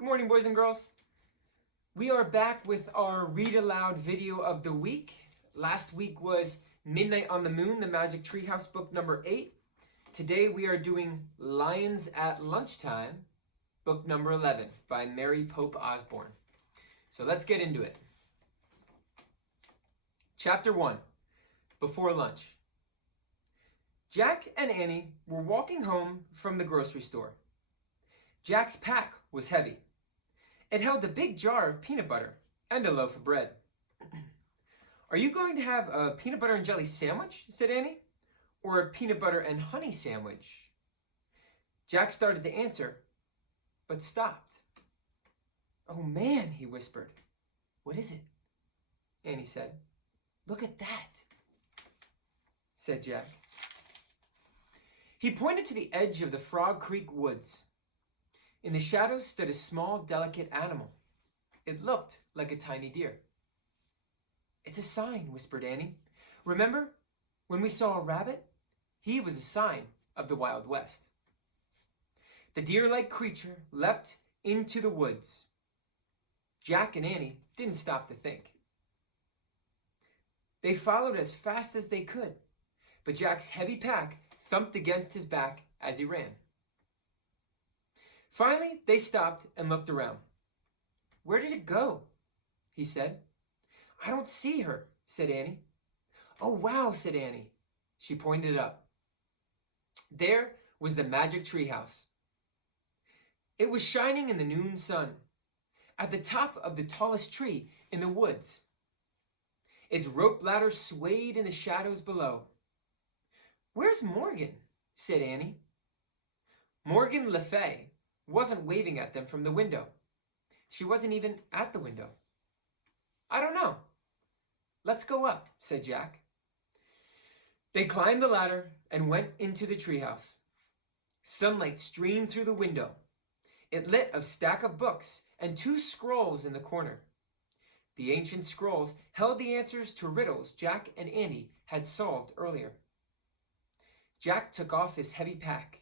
Good morning, boys and girls. We are back with our read aloud video of the week. Last week was Midnight on the Moon, the Magic Treehouse, book number 8. Today we are doing Lions at Lunchtime, book number 11 by Mary Pope Osborne. So let's get into it. Chapter 1, Before Lunch. Jack and Annie were walking home from the grocery store. Jack's pack was heavy. It held a big jar of peanut butter and a loaf of bread. "Are you going to have a peanut butter and jelly sandwich?" said Annie. "Or a peanut butter and honey sandwich?" Jack started to answer, but stopped. "Oh man," he whispered. "What is it?" Annie said. "Look at that," said Jack. He pointed to the edge of the Frog Creek woods. In the shadows stood a small, delicate animal. It looked like a tiny deer. "It's a sign," whispered Annie. "Remember when we saw a rabbit? He was a sign of the Wild West." The deer-like creature leapt into the woods. Jack and Annie didn't stop to think. They followed as fast as they could, but Jack's heavy pack thumped against his back as he ran. Finally, they stopped and looked around. "Where did it go?" he said. "I don't see her," said Annie. "Oh, wow," said Annie. She pointed up. There was the magic treehouse. It was shining in the noon sun, at the top of the tallest tree in the woods. Its rope ladder swayed in the shadows below. "Where's Morgan?" said Annie. Morgan Le Fay wasn't waving at them from the window. She wasn't even at the window. "I don't know. Let's go up," said Jack. They climbed the ladder and went into the treehouse. Sunlight streamed through the window. It lit a stack of books and 2 scrolls in the corner. The ancient scrolls held the answers to riddles Jack and Annie had solved earlier. Jack took off his heavy pack.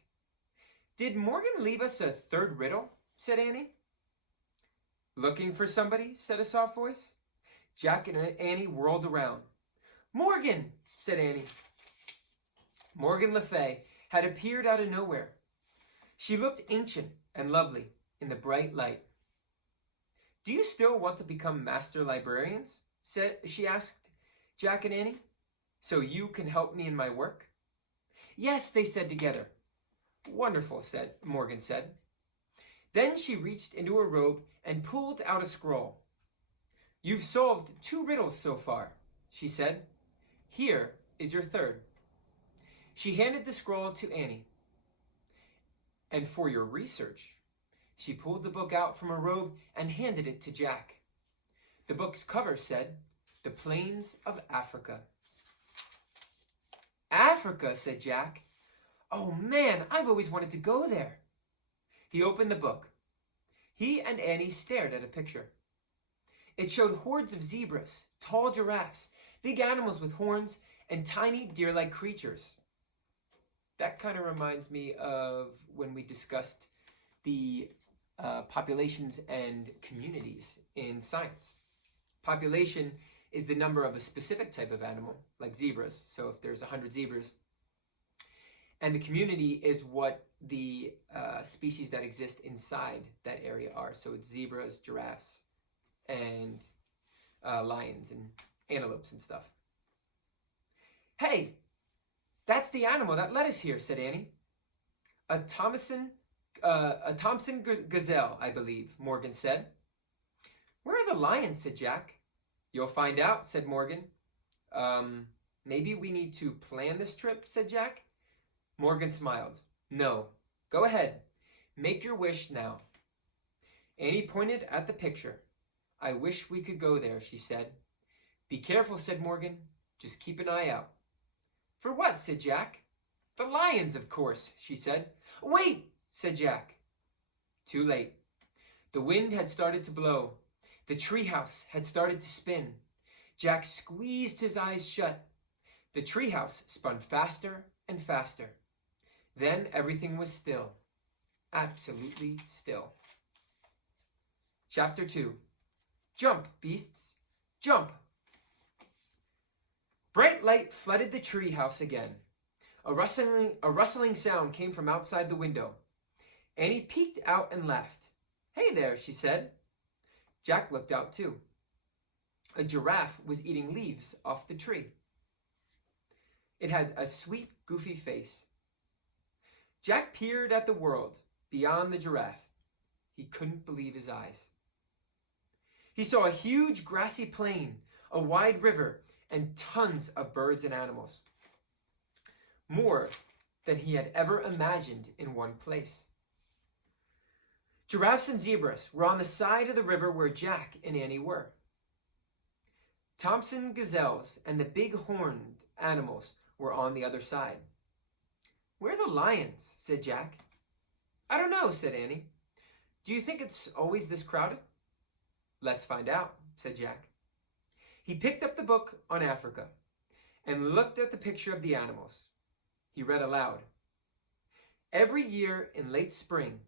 "Did Morgan leave us a third riddle?" said Annie. "Looking for somebody?" said a soft voice. Jack and Annie whirled around. "Morgan!" said Annie. Morgan Le Fay had appeared out of nowhere. She looked ancient and lovely in the bright light. "Do you still want to become master librarians?" she asked Jack and Annie. "So you can help me in my work?" "Yes," they said together. "Wonderful," Morgan said. Then she reached into her robe and pulled out a scroll. "You've solved 2 riddles so far," she said. "Here is your third." She handed the scroll to Annie. "And for your research," she pulled the book out from her robe and handed it to Jack. The book's cover said, "The Plains of Africa." "Africa," said Jack. "Oh man, I've always wanted to go there." He opened the book. He and Annie stared at a picture. It showed hordes of zebras, tall giraffes, big animals with horns, and tiny deer-like creatures. That kind of reminds me of when we discussed the populations and communities in science. Population is the number of a specific type of animal, like zebras. So if there's 100 zebras, and the community is what the species that exist inside that area are. So it's zebras, giraffes, and lions and antelopes and stuff. "Hey, that's the animal that led us here," said Annie. A Thompson gazelle, I believe," Morgan said. "Where are the lions?" said Jack. "You'll find out," said Morgan. Maybe we need to plan this trip," said Jack. Morgan smiled. "No, go ahead. Make your wish now." Annie pointed at the picture. "I wish we could go there," she said. "Be careful," said Morgan. "Just keep an eye out." "For what?" said Jack. "The lions, of course," she said. "Wait," said Jack. Too late. The wind had started to blow. The treehouse had started to spin. Jack squeezed his eyes shut. The treehouse spun faster and faster. Then everything was still. Absolutely still. Chapter 2. Jump, beasts, jump! Bright light flooded the tree house again. A rustling sound came from outside the window. Annie peeked out and laughed. "Hey there," she said. Jack looked out too. A giraffe was eating leaves off the tree. It had a sweet, goofy face. Jack peered at the world beyond the giraffe. He couldn't believe his eyes. He saw a huge grassy plain, a wide river, and tons of birds and animals. More than he had ever imagined in one place. Giraffes and zebras were on the side of the river where Jack and Annie were. Thompson gazelles and the big horned animals were on the other side. "Where are the lions?" said Jack. "I don't know," said Annie. "Do you think it's always this crowded?" "Let's find out," said Jack. He picked up the book on Africa and looked at the picture of the animals. He read aloud. "Every year in late spring,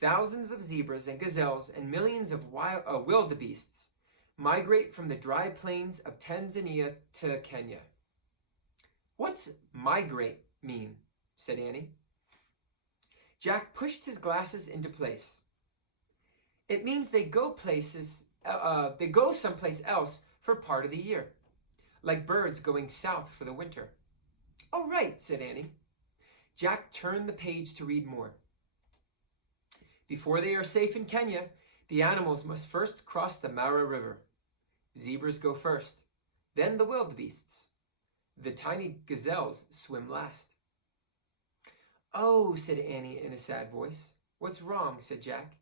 thousands of zebras and gazelles and millions of wildebeests migrate from the dry plains of Tanzania to Kenya." "What's migrate mean?" said Annie. Jack pushed his glasses into place. "It means they go someplace else for part of the year, like birds going south for the winter." "Oh, right," said Annie. Jack turned the page to read more. "Before they are safe in Kenya, the animals must first cross the Mara River. Zebras go first, then the wildebeests. The tiny gazelles swim last." "Oh," said Annie in a sad voice. "What's wrong?" said Jack.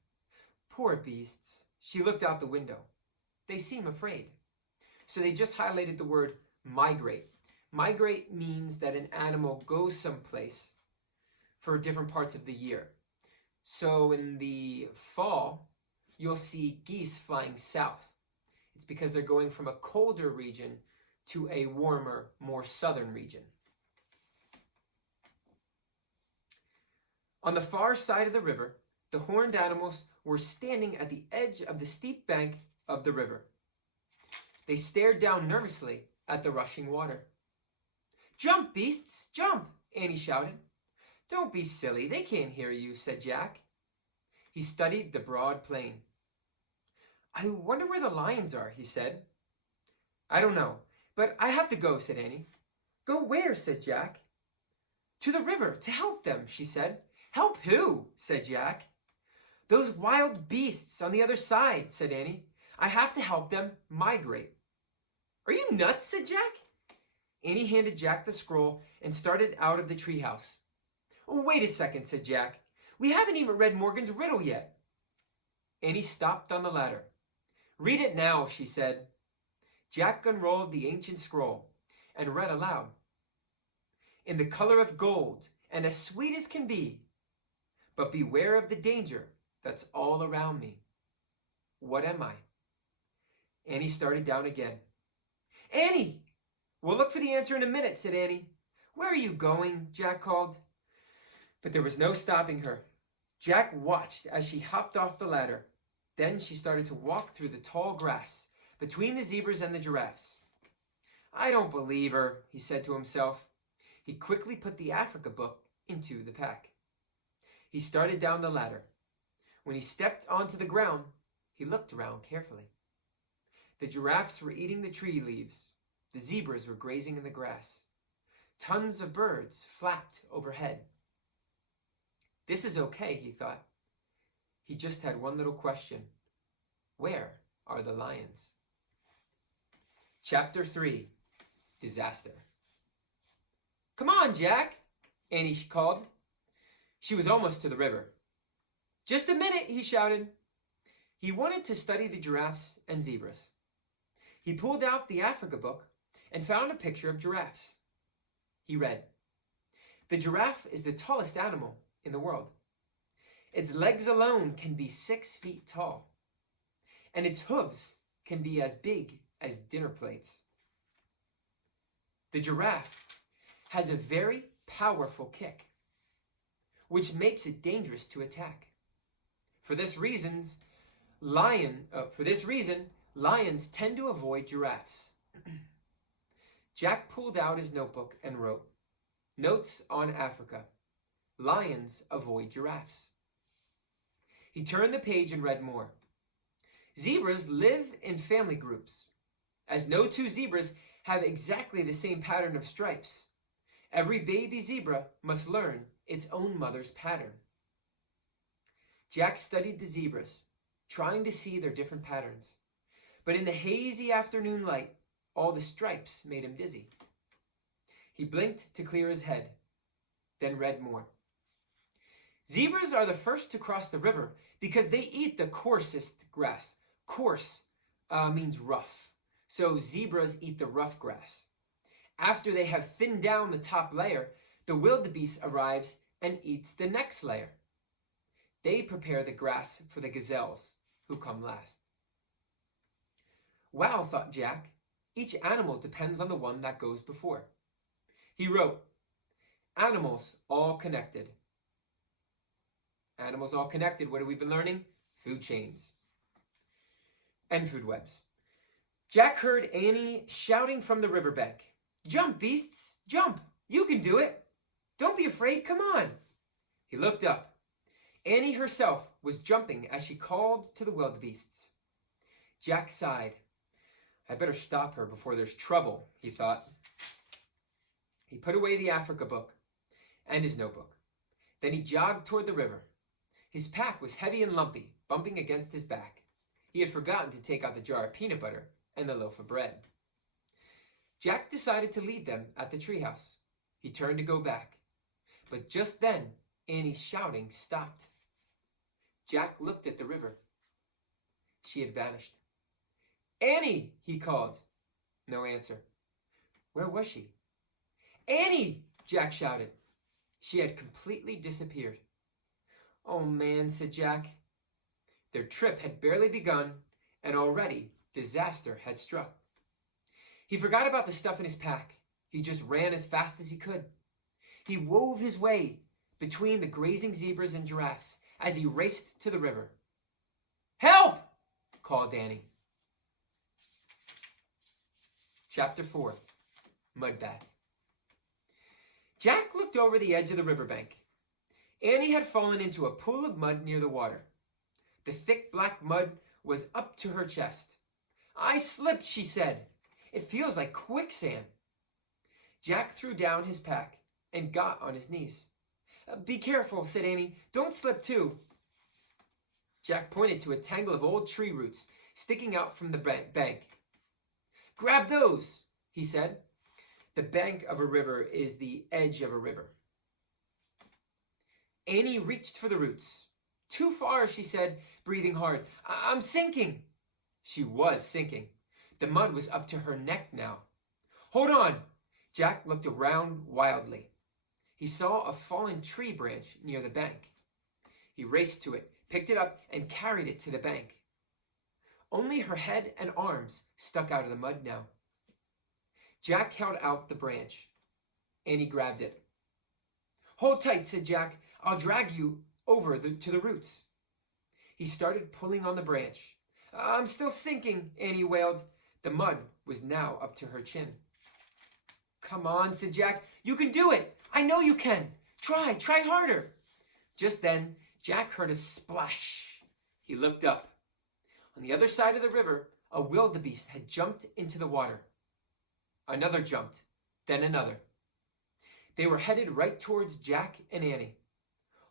"Poor beasts." She looked out the window. "They seem afraid." So they just highlighted the word migrate. Migrate means that an animal goes someplace for different parts of the year. So in the fall, you'll see geese flying south. It's because they're going from a colder region to a warmer, more southern region. On the far side of the river, the horned animals were standing at the edge of the steep bank of the river. They stared down nervously at the rushing water. "Jump, beasts, jump!" Annie shouted. "Don't be silly, they can't hear you," said Jack. He studied the broad plain. "I wonder where the lions are," he said. "I don't know, but I have to go," said Annie. "Go where?" said Jack. "To the river, to help them," she said. "Help who?" said Jack. "Those wild beasts on the other side," said Annie. "I have to help them migrate." "Are you nuts?" said Jack. Annie handed Jack the scroll and started out of the treehouse. "Wait a second," said Jack. "We haven't even read Morgan's riddle yet." Annie stopped on the ladder. "Read it now," she said. Jack unrolled the ancient scroll and read aloud. "In the color of gold and as sweet as can be, but beware of the danger that's all around me. What am I?" Annie started down again. "Annie!" "We'll look for the answer in a minute," said Annie. "Where are you going?" Jack called. But there was no stopping her. Jack watched as she hopped off the ladder. Then she started to walk through the tall grass between the zebras and the giraffes. "I don't believe her," he said to himself. He quickly put the Africa book into the pack. He started down the ladder. When he stepped onto the ground, he looked around carefully. The giraffes were eating the tree leaves. The zebras were grazing in the grass. Tons of birds flapped overhead. This is okay, he thought. He just had one little question. Where are the lions? Chapter 3. Disaster. "Come on, Jack," Annie called. She was almost to the river. "Just a minute," he shouted. He wanted to study the giraffes and zebras. He pulled out the Africa book and found a picture of giraffes. He read, "The giraffe is the tallest animal in the world. Its legs alone can be 6 feet tall, and its hooves can be as big as dinner plates. The giraffe has a very powerful kick, which makes it dangerous to attack. For this reason, For this reason, lions tend to avoid giraffes. Jack pulled out his notebook and wrote, "Notes on Africa. Lions avoid giraffes." He turned the page and read more. Zebras live in family groups. As no two zebras have exactly the same pattern of stripes, every baby zebra must learn its own mother's pattern. Jack studied the zebras, trying to see their different patterns. But in the hazy afternoon light, all the stripes made him dizzy. He blinked to clear his head, then read more. Zebras are the first to cross the river because they eat the coarsest grass. Coarse means rough, so zebras eat the rough grass. After they have thinned down the top layer, the wildebeest arrives and eats the next layer. They prepare the grass for the gazelles, who come last. Wow, thought Jack. Each animal depends on the one that goes before. He wrote, "Animals all connected." Animals all connected. What have we been learning? Food chains and food webs. Jack heard Annie shouting from the riverbank. "Jump, beasts, jump! You can do it! Don't be afraid, come on!" He looked up. Annie herself was jumping as she called to the wildebeests. Jack sighed. "I better stop her before there's trouble," he thought. He put away the Africa book and his notebook. Then he jogged toward the river. His pack was heavy and lumpy, bumping against his back. He had forgotten to take out the jar of peanut butter and the loaf of bread. Jack decided to leave them at the treehouse. He turned to go back. But just then, Annie's shouting stopped. Jack looked at the river. She had vanished. "Annie!" he called. No answer. Where was she? "Annie!" Jack shouted. She had completely disappeared. "Oh man," said Jack. Their trip had barely begun, and already disaster had struck. He forgot about the stuff in his pack. He just ran as fast as he could. He wove his way between the grazing zebras and giraffes as he raced to the river. "Help!" called Annie. Chapter 4. Mud Bath. Jack looked over the edge of the riverbank. Annie had fallen into a pool of mud near the water. The thick black mud was up to her chest. "I slipped," she said. "It feels like quicksand." Jack threw down his pack and got on his knees. "Be careful," said Annie. "Don't slip too." Jack pointed to a tangle of old tree roots sticking out from the bank. "Grab those," he said. The bank of a river is the edge of a river. Annie reached for the roots. "Too far," she said, breathing hard. I'm sinking." She was sinking. The mud was up to her neck now. "Hold on." Jack looked around wildly. He saw a fallen tree branch near the bank. He raced to it, picked it up, and carried it to the bank. Only her head and arms stuck out of the mud now. Jack held out the branch. Annie grabbed it. "Hold tight," said Jack. "I'll drag you over to the roots." He started pulling on the branch. "I'm still sinking," Annie wailed. The mud was now up to her chin. "Come on," said Jack. "You can do it. I know you can. Try harder." Just then, Jack heard a splash. He looked up. On the other side of the river, a wildebeest had jumped into the water. Another jumped, then another. They were headed right towards Jack and Annie.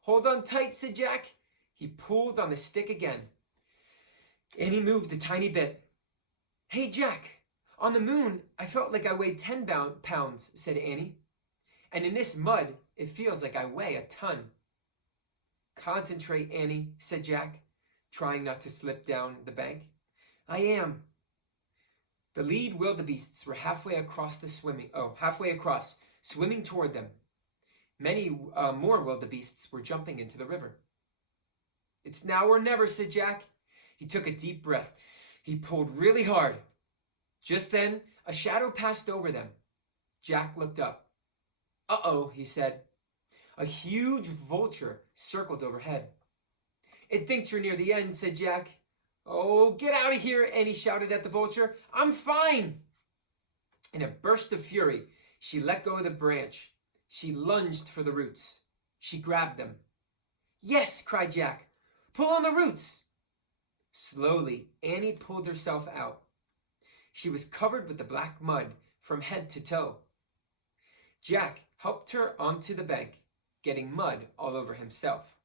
"Hold on tight," said Jack. He pulled on the stick again. Annie moved a tiny bit. "Hey, Jack, on the moon, I felt like I weighed 10 pounds, said Annie. "And in this mud, it feels like I weigh a ton." "Concentrate, Annie," said Jack, trying not to slip down the bank. "I am." The lead wildebeests were halfway across, swimming toward them. Many more wildebeests were jumping into the river. "It's now or never," said Jack. He took a deep breath. He pulled really hard. Just then, a shadow passed over them. Jack looked up. "Uh-oh," he said. A huge vulture circled overhead. "It thinks you're near the end," said Jack. "Oh, get out of here," Annie shouted at the vulture. "I'm fine." In a burst of fury, she let go of the branch. She lunged for the roots. She grabbed them. "Yes," cried Jack. "Pull on the roots." Slowly, Annie pulled herself out. She was covered with the black mud from head to toe. Jack helped her onto the bank, getting mud all over himself.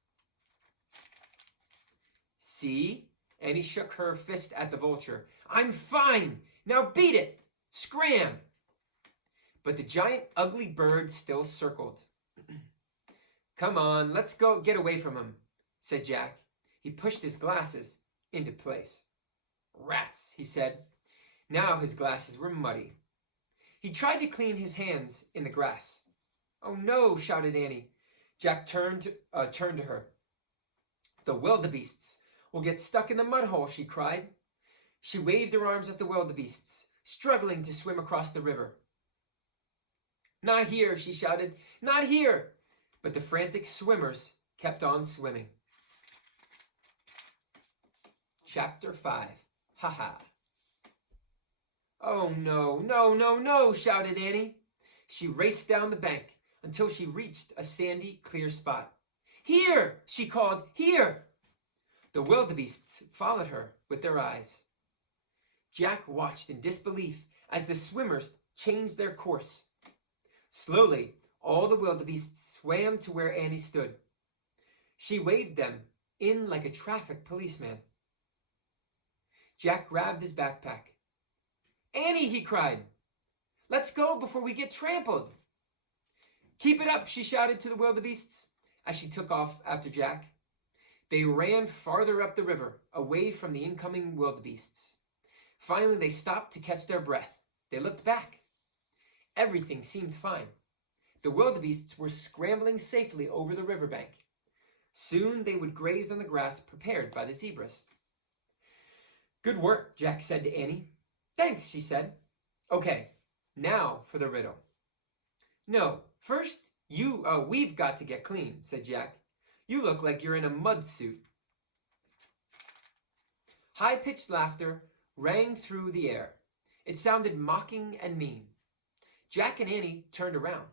"See?" Annie shook her fist at the vulture. "I'm fine! Now beat it! Scram!" But the giant ugly bird still circled. "Come on, let's go get away from him," said Jack. He pushed his glasses into place. "Rats," he said. Now his glasses were muddy. He tried to clean his hands in the grass. "Oh no," shouted Annie. Jack turned to her. "The wildebeests will get stuck in the mud hole," she cried. She waved her arms at the wildebeests, struggling to swim across the river. "Not here," she shouted. "Not here!" But the frantic swimmers kept on swimming. Chapter 5. Ha ha. "Oh no, no, no, no," shouted Annie. She raced down the bank until she reached a sandy, clear spot. "Here!" she called. "Here!" The wildebeests followed her with their eyes. Jack watched in disbelief as the swimmers changed their course. Slowly, all the wildebeests swam to where Annie stood. She waved them in like a traffic policeman. Jack grabbed his backpack. "Annie," he cried, "let's go before we get trampled." "Keep it up," she shouted to the wildebeests as she took off after Jack. They ran farther up the river, away from the incoming wildebeests. Finally, they stopped to catch their breath. They looked back. Everything seemed fine. The wildebeests were scrambling safely over the riverbank. Soon they would graze on the grass prepared by the zebras. "Good work," Jack said to Annie. "Thanks," she said. "Okay, now for the riddle." "No, first we've got to get clean," said Jack. "You look like you're in a mud suit." High-pitched laughter rang through the air. It sounded mocking and mean. Jack and Annie turned around.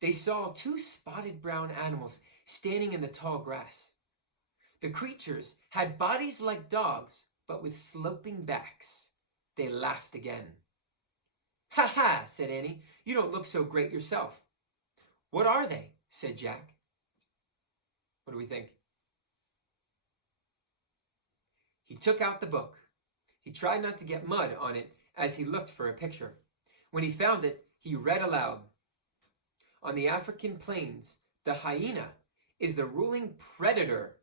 They saw two spotted brown animals standing in the tall grass. The creatures had bodies like dogs, but with sloping backs. They laughed again. "Ha ha," said Annie. "You don't look so great yourself." "What are they?" said Jack. What do we think? He took out the book. He tried not to get mud on it as he looked for a picture. When he found it, he read aloud. "On the African plains, the hyena is the ruling predator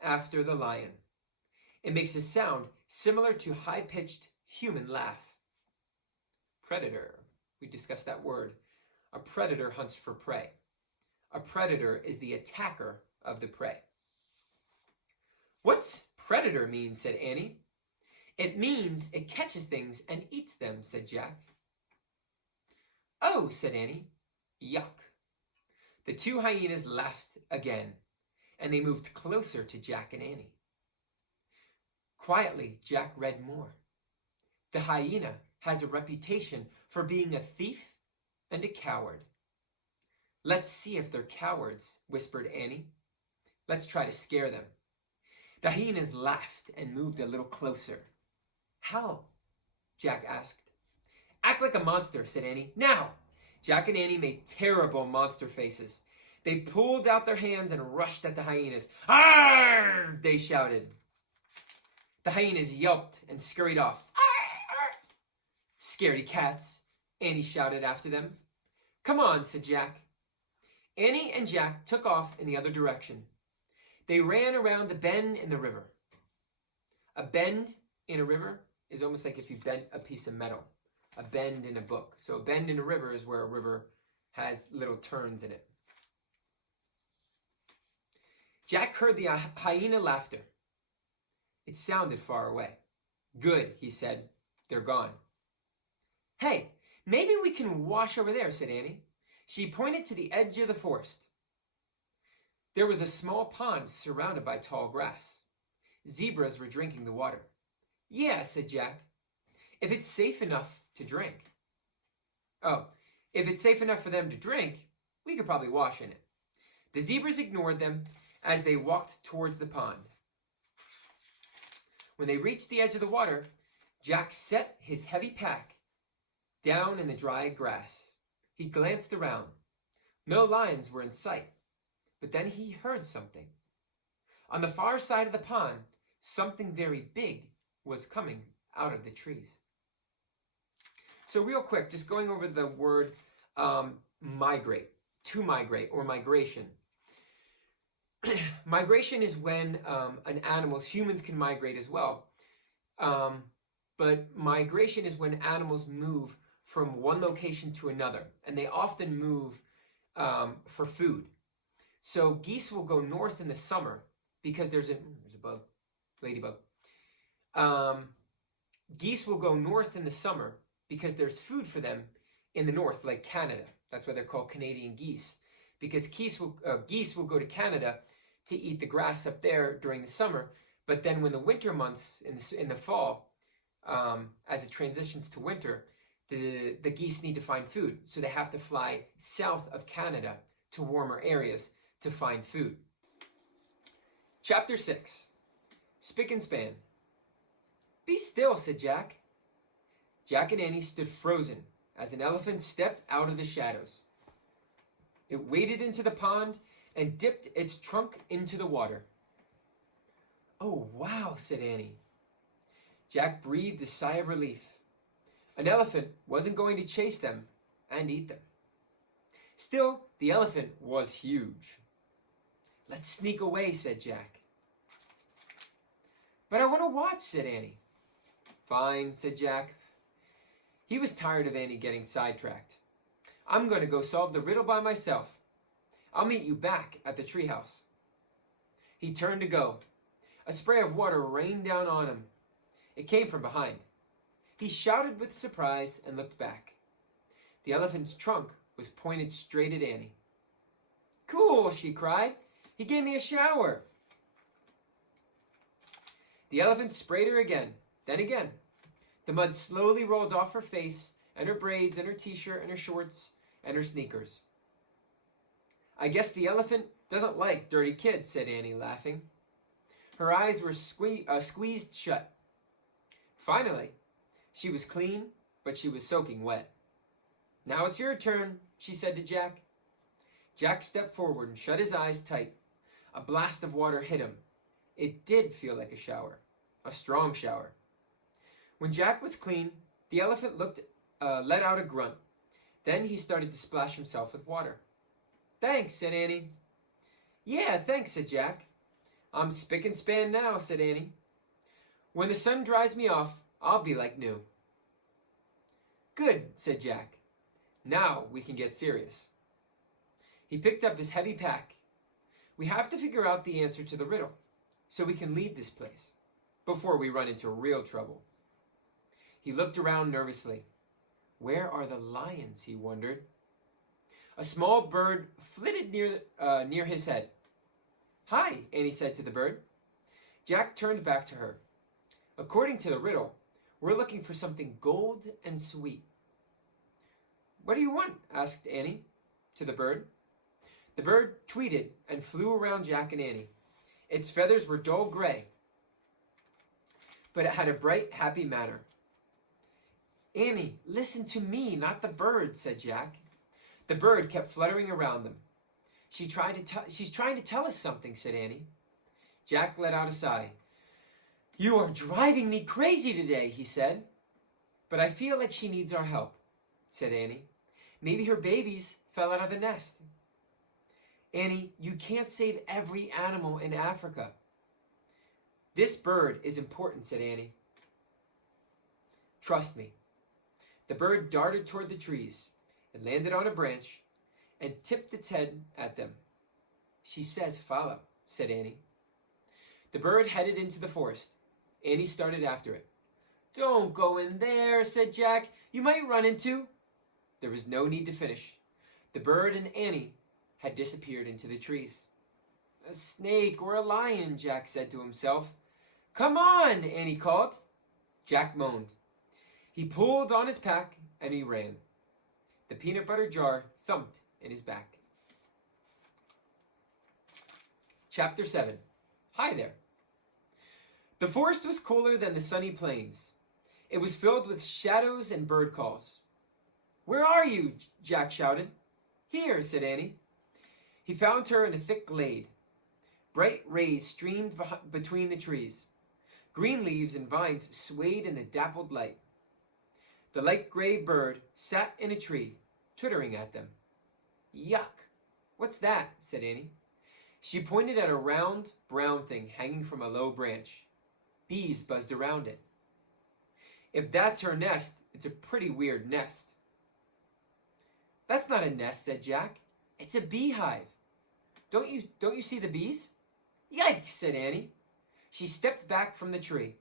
after the lion. It makes a sound similar to high-pitched human laugh." Predator. We discussed that word. A predator hunts for prey. A predator is the attacker of the prey. "What's predator mean?" said Annie. "It means it catches things and eats them," said Jack. "Oh," said Annie. "Yuck." The two hyenas laughed again, and they moved closer to Jack and Annie. Quietly, Jack read more. "The hyena has a reputation for being a thief and a coward." "Let's see if they're cowards," whispered Annie. "Let's try to scare them." The hyenas laughed and moved a little closer. "How?" Jack asked. "Act like a monster," said Annie. "Now!" Jack and Annie made terrible monster faces. They pulled out their hands and rushed at the hyenas. "Arr!" they shouted. The hyenas yelped and scurried off. "Arr! Arr!" "Scaredy cats," Annie shouted after them. "Come on," said Jack. Annie and Jack took off in the other direction. They ran around the bend in the river. A bend in a river is almost like if you bent a piece of metal. A bend in a book. So a bend in a river is where a river has little turns in it. Jack heard the hyena laughter. It sounded far away. "Good," he said. "They're gone." "Hey, maybe we can wash over there," said Annie. She pointed to the edge of the forest. There was a small pond surrounded by tall grass. Zebras were drinking the water. Yeah, said Jack. If it's safe enough to drink. Oh, if it's safe enough for them to drink, we could probably wash in it. The zebras ignored them as they walked towards the pond. When they reached the edge of the water, Jack set his heavy pack down in the dry grass. He glanced around. No lions were in sight, but then he heard something. On the far side of the pond, something very big was coming out of the trees. So real quick, just going over the word migrate, to migrate, or migration. Migration is when humans can migrate as well. But migration is when animals move from one location to another, and they often move for food. So geese will go north in the summer because there's a bug, ladybug. Geese will go north in the summer because there's food for them in the north, like Canada. That's why they're called Canadian geese, because geese will go to Canada to eat the grass up there during the summer. But then when the winter months in the fall, as it transitions to winter, the geese need to find food. So they have to fly south of Canada to warmer areas to find food. Chapter 6. Spick and Span. Be still, said Jack. Jack and Annie stood frozen as an elephant stepped out of the shadows. It waded into the pond and dipped its trunk into the water. Oh, wow, said Annie. Jack breathed a sigh of relief. An elephant wasn't going to chase them and eat them. Still, the elephant was huge. Let's sneak away, said Jack. But I want to watch, said Annie. Fine, said Jack. He was tired of Annie getting sidetracked. I'm going to go solve the riddle by myself. I'll meet you back at the treehouse. He turned to go. A spray of water rained down on him. It came from behind. He shouted with surprise and looked back. The elephant's trunk was pointed straight at Annie. Cool, she cried. He gave me a shower. The elephant sprayed her again, then again. The mud slowly rolled off her face and her braids and her t-shirt and her shorts and her sneakers. I guess the elephant doesn't like dirty kids, said Annie, laughing. Her eyes were squeezed shut. Finally, she was clean, but she was soaking wet. Now it's your turn, she said to Jack. Jack stepped forward and shut his eyes tight. A blast of water hit him. It did feel like a shower, a strong shower. When Jack was clean, the elephant let out a grunt. Then he started to splash himself with water. Thanks, said Annie. Yeah, thanks, said Jack. I'm spick and span now, said Annie. When the sun dries me off, I'll be like new. Good, said Jack. Now we can get serious. He picked up his heavy pack. We have to figure out the answer to the riddle, so we can leave this place, before we run into real trouble. He looked around nervously. Where are the lions, he wondered. A small bird flitted near his head. Hi, Annie said to the bird. Jack turned back to her. According to the riddle, we're looking for something gold and sweet. What do you want? Asked Annie to the bird. The bird tweeted and flew around Jack and Annie. Its feathers were dull gray, but it had a bright, happy manner. Annie, listen to me, not the bird, said Jack. The bird kept fluttering around them. She's trying to tell us something, said Annie. Jack let out a sigh. You are driving me crazy today, he said. But I feel like she needs our help, said Annie. Maybe her babies fell out of the nest. Annie, you can't save every animal in Africa. This bird is important, said Annie. Trust me. The bird darted toward the trees. It landed on a branch and tipped its head at them. She says follow, said Annie. The bird headed into the forest. Annie started after it. Don't go in there, said Jack. You might run into... There was no need to finish. The bird and Annie had disappeared into the trees. A snake or a lion, Jack said to himself. Come on, Annie called. Jack moaned. He pulled on his pack and he ran. The peanut butter jar thumped in his back. Chapter 7. Hi there. The forest was cooler than the sunny plains. It was filled with shadows and bird calls. Where are you? Jack shouted. Here, said Annie. He found her in a thick glade. Bright rays streamed between the trees. Green leaves and vines swayed in the dappled light. The light gray bird sat in a tree, twittering at them. Yuck! What's that? Said Annie. She pointed at a round, brown thing hanging from a low branch. Bees buzzed around it. If that's her nest, it's a pretty weird nest. That's not a nest, said Jack. It's a beehive. Don't you see the bees? Yikes, said Annie. She stepped back from the tree.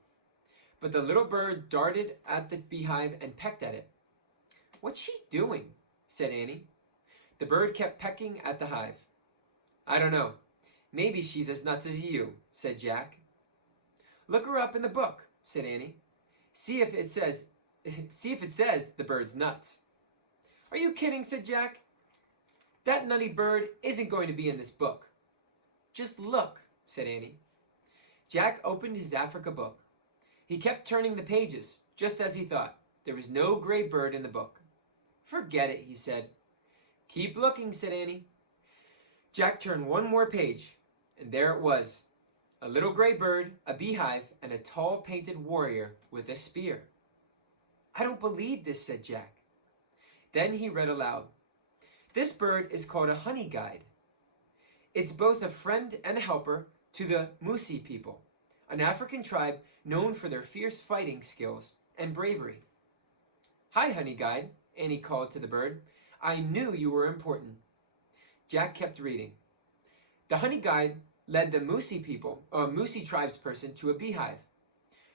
But the little bird darted at the beehive and pecked at it. What's she doing? Said Annie. The bird kept pecking at the hive. I don't know. Maybe she's as nuts as you, said Jack. Look her up in the book, said Annie. See if it says the bird's nuts. Are you kidding? Said Jack. That nutty bird isn't going to be in this book. Just look, said Annie. Jack opened his Africa book. He kept turning the pages, just as he thought. There was no gray bird in the book. Forget it, he said. Keep looking, said Annie. Jack turned one more page, and there it was. A little gray bird, a beehive, and a tall painted warrior with a spear. I don't believe this, said Jack. Then he read aloud. This bird is called a honey guide. It's both a friend and a helper to the Musi people, an African tribe known for their fierce fighting skills and bravery. Hi, honey guide, Annie called to the bird. I knew you were important. Jack kept reading. The honey guide led the Musi tribesperson to a beehive.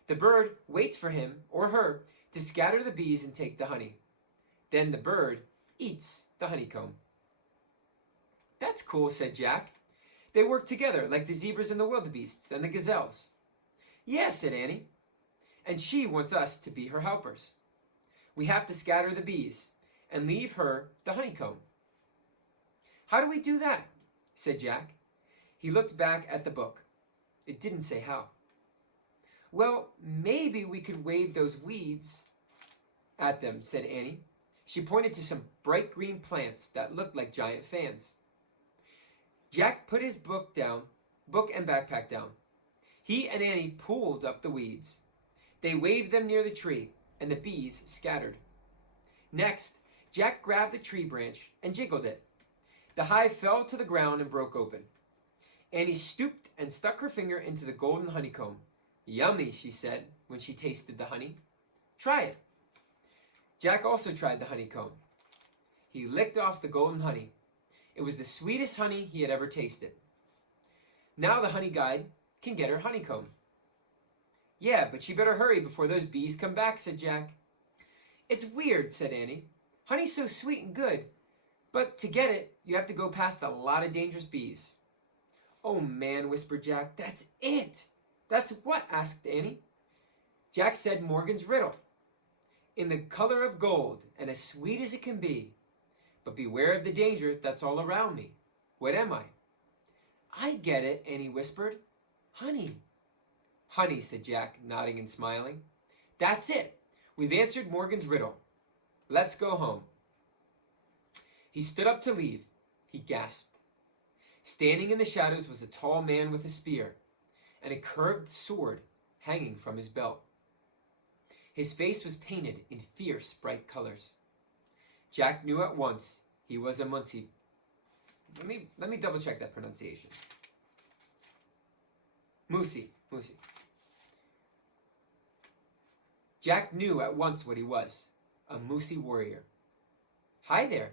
The bird waits for him or her to scatter the bees and take the honey. Then the bird eats the honeycomb. That's cool, said Jack. They work together like the zebras and the wildebeests and the gazelles. Yes, said Annie. And she wants us to be her helpers. We have to scatter the bees and leave her the honeycomb. How do we do that? Said Jack. He looked back at the book. It didn't say how. Well, maybe we could wave those weeds at them, said Annie. She pointed to some bright green plants that looked like giant fans. Jack put his book and backpack down. He and Annie pulled up the weeds. They waved them near the tree, and the bees scattered. Next, Jack grabbed the tree branch and jiggled it. The hive fell to the ground and broke open. Annie stooped and stuck her finger into the golden honeycomb. Yummy, she said when she tasted the honey. Try it. Jack also tried the honeycomb. He licked off the golden honey. It was the sweetest honey he had ever tasted. Now the honey guide can get her honeycomb. Yeah, but she better hurry before those bees come back, said Jack. It's weird, said Annie. Honey's so sweet and good, but to get it, you have to go past a lot of dangerous bees. Oh man, whispered Jack, that's it. That's what? Asked Annie. Jack said Morgan's riddle. In the color of gold and as sweet as it can be, but beware of the danger that's all around me. What am I? I get it, Annie whispered. Honey. Honey, said Jack, nodding and smiling. That's it. We've answered Morgan's riddle. Let's go home. He stood up to leave. He gasped. Standing in the shadows was a tall man with a spear and a curved sword hanging from his belt. His face was painted in fierce, bright colors. Jack knew at once he was a Musi. Let me double check that pronunciation. Musi. Jack knew at once what he was, a Musi warrior. Hi there,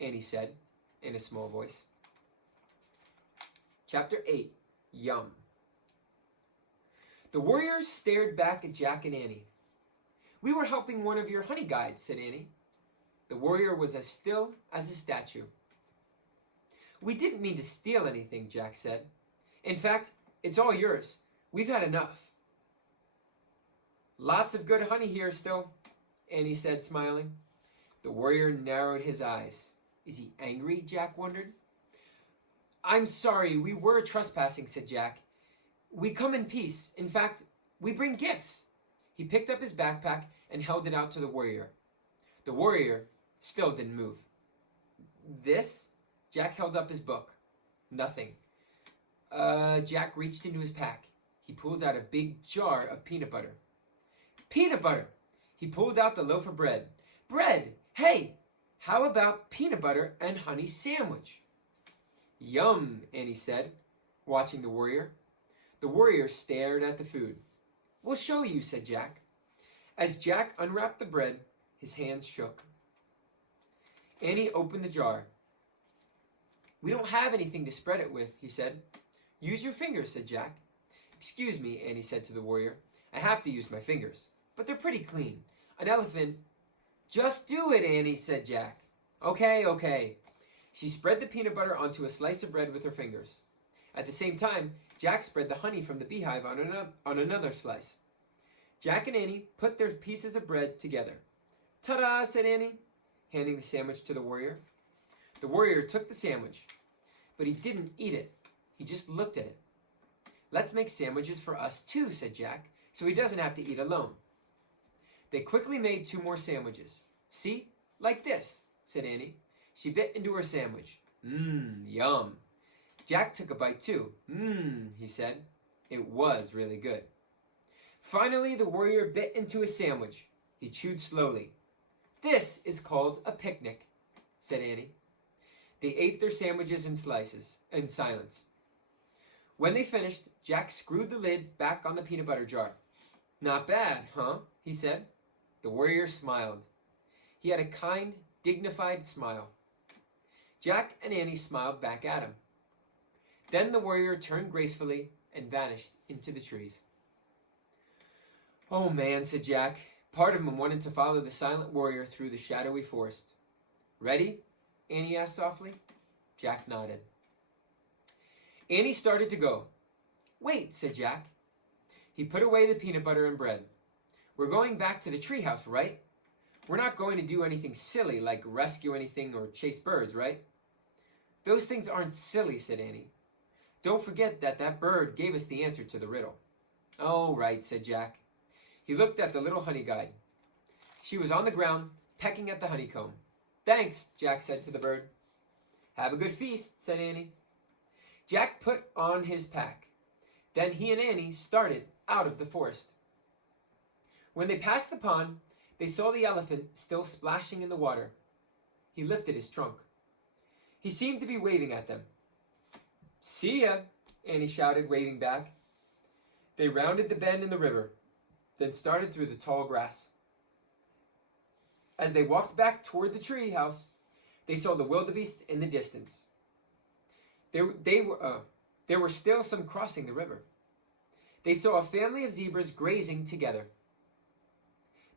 Annie said in a small voice. Chapter 8, Yum. The warriors stared back at Jack and Annie. We were helping one of your honey guides, said Annie. The warrior was as still as a statue. We didn't mean to steal anything, Jack said. In fact, it's all yours. We've had enough. Lots of good honey here still, Annie said, smiling. The warrior narrowed his eyes. Is he angry? Jack wondered. I'm sorry, we were trespassing, said Jack. We come in peace. In fact, we bring gifts. He picked up his backpack and held it out to the warrior. The warrior still didn't move. This? Jack held up his book. Nothing. Jack reached into his pack. He pulled out a big jar of peanut butter. Peanut butter! He pulled out the loaf of bread. Bread! Hey! How about peanut butter and honey sandwich? Yum, Annie said, watching the warrior. The warrior stared at the food. We'll show you, said Jack. As Jack unwrapped the bread, his hands shook. Annie opened the jar. We don't have anything to spread it with, he said. Use your fingers, said Jack. Excuse me, Annie said to the warrior. I have to use my fingers, but they're pretty clean. An elephant... Just do it, Annie, said Jack. Okay. She spread the peanut butter onto a slice of bread with her fingers. At the same time, Jack spread the honey from the beehive on another slice. Jack and Annie put their pieces of bread together. Ta-da, said Annie, handing the sandwich to the warrior. The warrior took the sandwich, but he didn't eat it. He just looked at it. Let's make sandwiches for us too, said Jack, so he doesn't have to eat alone. They quickly made 2 more sandwiches. See? Like this, said Annie. She bit into her sandwich. Yum. Jack took a bite too. He said. It was really good. Finally, the warrior bit into his sandwich. He chewed slowly. This is called a picnic, said Annie. They ate their sandwiches in silence. When they finished, Jack screwed the lid back on the peanut butter jar. Not bad, huh? He said. The warrior smiled. He had a kind, dignified smile. Jack and Annie smiled back at him. Then the warrior turned gracefully and vanished into the trees. Oh man, said Jack. Part of him wanted to follow the silent warrior through the shadowy forest. Ready? Annie asked softly. Jack nodded. Annie started to go. Wait, said Jack. He put away the peanut butter and bread. We're going back to the treehouse, right? We're not going to do anything silly like rescue anything or chase birds, right? Those things aren't silly, said Annie. Don't forget that bird gave us the answer to the riddle. Oh, right, said Jack. He looked at the little honey guide. She was on the ground, pecking at the honeycomb. Thanks, Jack said to the bird. Have a good feast, said Annie. Jack put on his pack. Then he and Annie started out of the forest. When they passed the pond, they saw the elephant still splashing in the water. He lifted his trunk. He seemed to be waving at them. See ya, Annie shouted, waving back. They rounded the bend in the river, then started through the tall grass. As they walked back toward the tree house, they saw the wildebeest in the distance. There were still some crossing the river. They saw a family of zebras grazing together.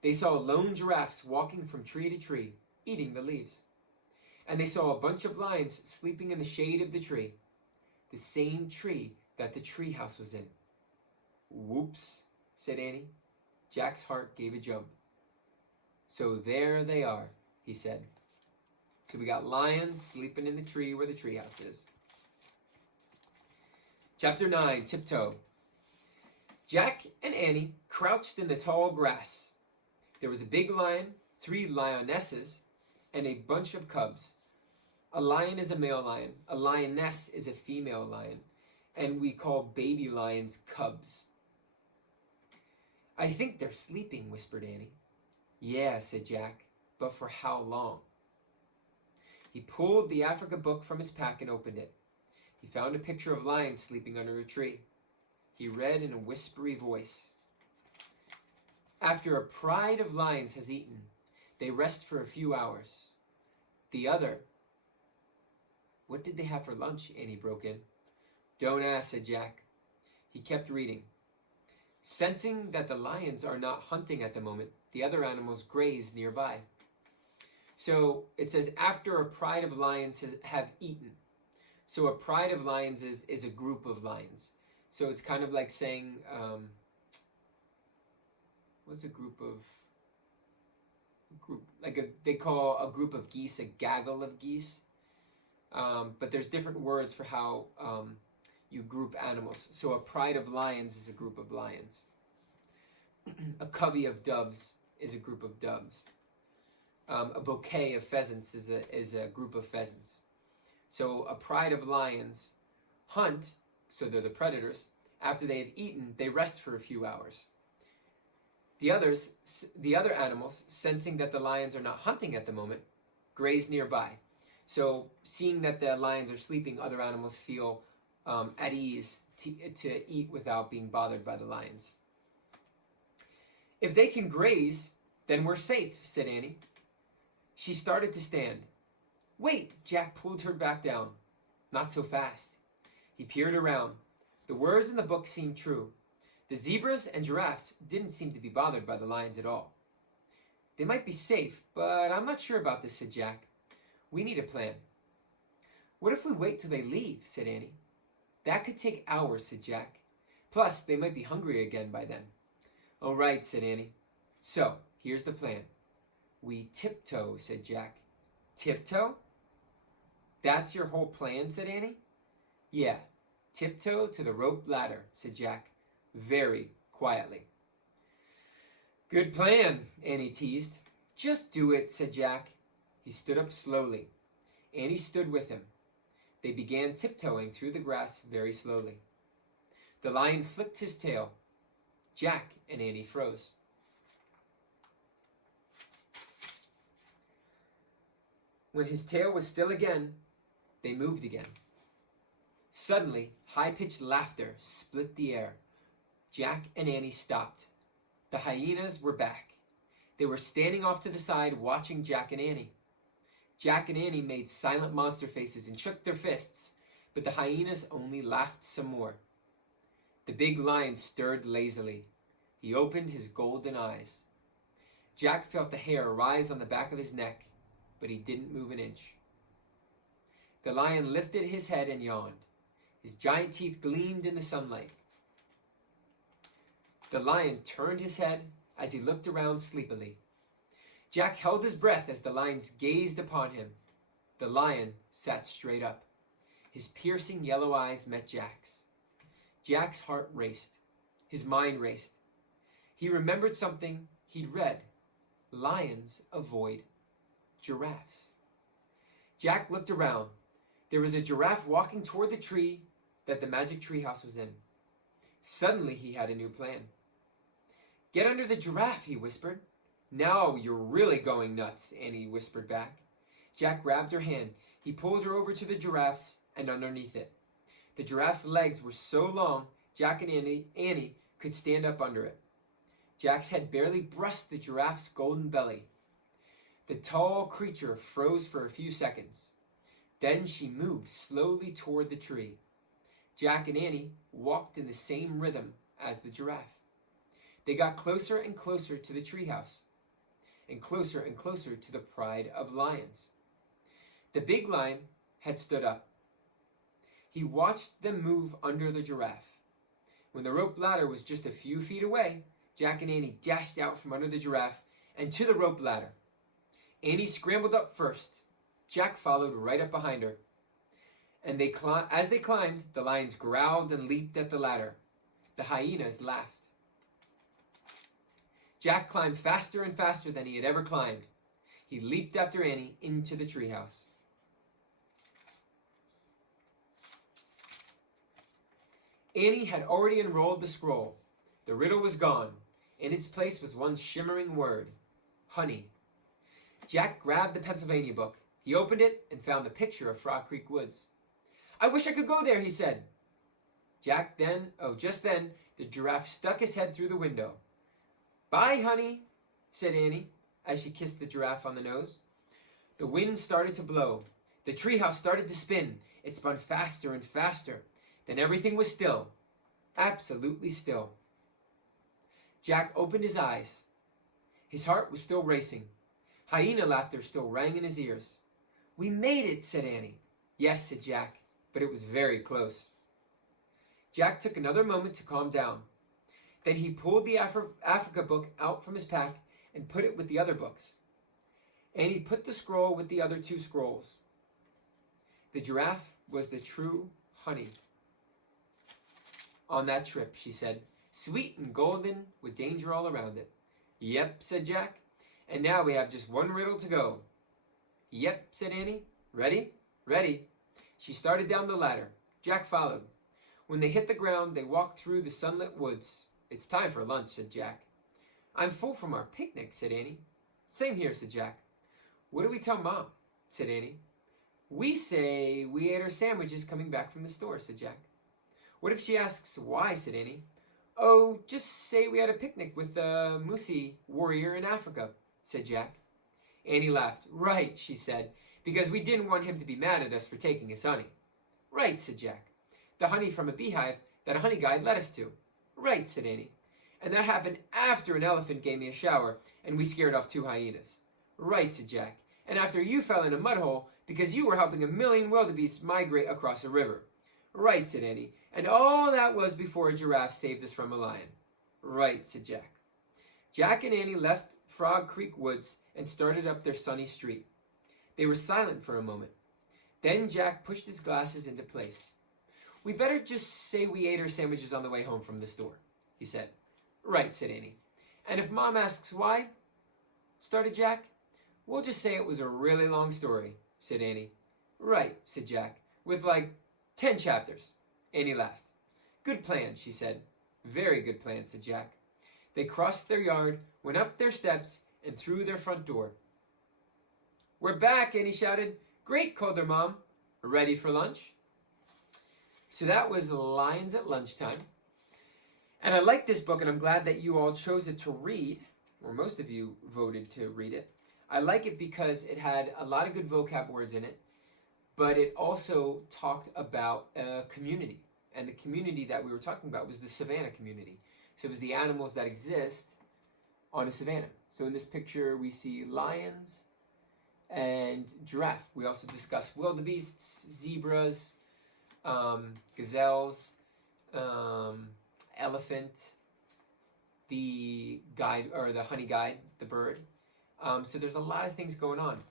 They saw lone giraffes walking from tree to tree, eating the leaves. And they saw a bunch of lions sleeping in the shade of the tree, the same tree that the tree house was in. Whoops, said Annie. Jack's heart gave a jump. So there they are, he said. So we got lions sleeping in the tree where the treehouse is. Chapter 9, Tiptoe. Jack and Annie crouched in the tall grass. There was a big lion, 3 lionesses, and a bunch of cubs. A lion is a male lion. A lioness is a female lion. And we call baby lions cubs. I think they're sleeping, whispered Annie. Yeah, said Jack, but for how long? He pulled the Africa book from his pack and opened it. He found a picture of lions sleeping under a tree. He read in a whispery voice. After a pride of lions has eaten, they rest for a few hours. The other... What did they have for lunch? Annie broke in. Don't ask, said Jack. He kept reading. Sensing that the lions are not hunting at the moment, the other animals graze nearby. So it says, after a pride of lions have eaten. So a pride of lions is a group of lions. So it's kind of like saying, what's they call a group of geese a gaggle of geese. But there's different words for how you group animals. So a pride of lions is a group of lions. A covey of doves is a group of doves. A bouquet of pheasants is a group of pheasants. So a pride of lions hunt, so they're the predators. After they have eaten, they rest for a few hours. The other animals, sensing that the lions are not hunting at the moment, graze nearby. So seeing that the lions are sleeping, other animals feel at ease to eat without being bothered by the lions. If they can graze, then we're safe, said Annie. She started to stand. Wait, Jack pulled her back down. Not so fast. He peered around. The words in the book seemed true. The zebras and giraffes didn't seem to be bothered by the lions at all. They might be safe, but I'm not sure about this, said Jack. We need a plan. What if we wait till they leave, said Annie. That could take hours, said Jack. Plus, they might be hungry again by then. All right, said Annie. So, here's the plan. We tiptoe, said Jack. Tiptoe? That's your whole plan, said Annie. Yeah, tiptoe to the rope ladder, said Jack, very quietly. Good plan, Annie teased. Just do it, said Jack. He stood up slowly. Annie stood with him. They began tiptoeing through the grass very slowly. The lion flicked his tail. Jack and Annie froze. When his tail was still again, they moved again. Suddenly, high-pitched laughter split the air. Jack and Annie stopped. The hyenas were back. They were standing off to the side watching Jack and Annie. Jack and Annie made silent monster faces and shook their fists, but the hyenas only laughed some more. The big lion stirred lazily. He opened his golden eyes. Jack felt the hair rise on the back of his neck, but he didn't move an inch. The lion lifted his head and yawned. His giant teeth gleamed in the sunlight. The lion turned his head as he looked around sleepily. Jack held his breath as the lions gazed upon him. The lion sat straight up. His piercing yellow eyes met Jack's. Jack's heart raced. His mind raced. He remembered something he'd read. Lions avoid giraffes. Jack looked around. There was a giraffe walking toward the tree that the magic treehouse was in. Suddenly he had a new plan. Get under the giraffe, he whispered. Now you're really going nuts, Annie whispered back. Jack grabbed her hand. He pulled her over to the giraffe's and underneath it. The giraffe's legs were so long, Jack and Annie could stand up under it. Jack's head barely brushed the giraffe's golden belly. The tall creature froze for a few seconds. Then she moved slowly toward the tree. Jack and Annie walked in the same rhythm as the giraffe. They got closer and closer to the treehouse, and closer to the pride of lions. The big lion had stood up. He watched them move under the giraffe. When the rope ladder was just a few feet away, Jack and Annie dashed out from under the giraffe and to the rope ladder. Annie scrambled up first. Jack followed right up behind her. And as they climbed, the lions growled and leaped at the ladder. The hyenas laughed. Jack climbed faster and faster than he had ever climbed. He leaped after Annie into the treehouse. Annie had already unrolled the scroll. The riddle was gone. In its place was one shimmering word: honey. Jack grabbed the Pennsylvania book. He opened it and found the picture of Frog Creek Woods. I wish I could go there, he said. Just then, the giraffe stuck his head through the window. Bye, honey, said Annie, as she kissed the giraffe on the nose. The wind started to blow. The treehouse started to spin. It spun faster and faster. Then everything was still. Absolutely still. Jack opened his eyes. His heart was still racing. Hyena laughter still rang in his ears. We made it, said Annie. Yes, said Jack, but it was very close. Jack took another moment to calm down. Then he pulled the Africa book out from his pack and put it with the other books. Annie put the scroll with the other 2 scrolls. The giraffe was the true honey on that trip, she said, sweet and golden with danger all around it. Yep, said Jack, and now we have just one riddle to go. Yep, said Annie. Ready? Ready. She started down the ladder. Jack followed. When they hit the ground, they walked through the sunlit woods. It's time for lunch, said Jack. I'm full from our picnic, said Annie. Same here, said Jack. What do we tell Mom? Said Annie. We say we ate our sandwiches coming back from the store, said Jack. What if she asks why, said Annie. Oh, just say we had a picnic with the Musi warrior in Africa, said Jack. Annie laughed. Right, she said, because we didn't want him to be mad at us for taking his honey. Right, said Jack. The honey from a beehive that a honey guide led us to. Right, said Annie. And that happened after an elephant gave me a shower and we scared off 2 hyenas. Right, said Jack. And after you fell in a mud hole because you were helping 1,000,000 wildebeests migrate across a river. Right, said Annie. And all that was before a giraffe saved us from a lion. Right, said Jack. Jack and Annie left Frog Creek Woods and started up their sunny street. They were silent for a moment. Then Jack pushed his glasses into place. We better just say we ate our sandwiches on the way home from the store, he said. Right, said Annie. And if Mom asks why, started Jack. We'll just say it was a really long story, said Annie. Right, said Jack, with like 10 chapters. Annie laughed. Good plan, she said. Very good plan, said Jack. They crossed their yard, went up their steps, and through their front door. We're back, Annie shouted. Great, called their mom. Ready for lunch? So that was Lions at Lunchtime. And I like this book, and I'm glad that you all chose it to read, or most of you voted to read it. I like it because it had a lot of good vocab words in it, but it also talked about a community. And the community that we were talking about was the savanna community. So it was the animals that exist on a savanna. So in this picture, we see lions and giraffe. We also discuss wildebeests, zebras, gazelles, elephant, the guide or the honey guide, the bird. So there's a lot of things going on.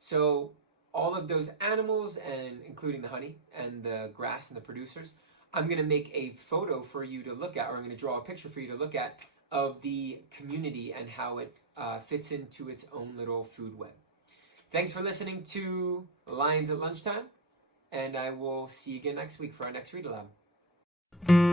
So all of those animals, and including the honey and the grass and the producers, I'm going to make a photo for you to look at, or I'm going to draw a picture for you to look at of the community and how it fits into its own little food web. Thanks for listening to Lions at Lunchtime, and I will see you again next week for our next Read Aloud.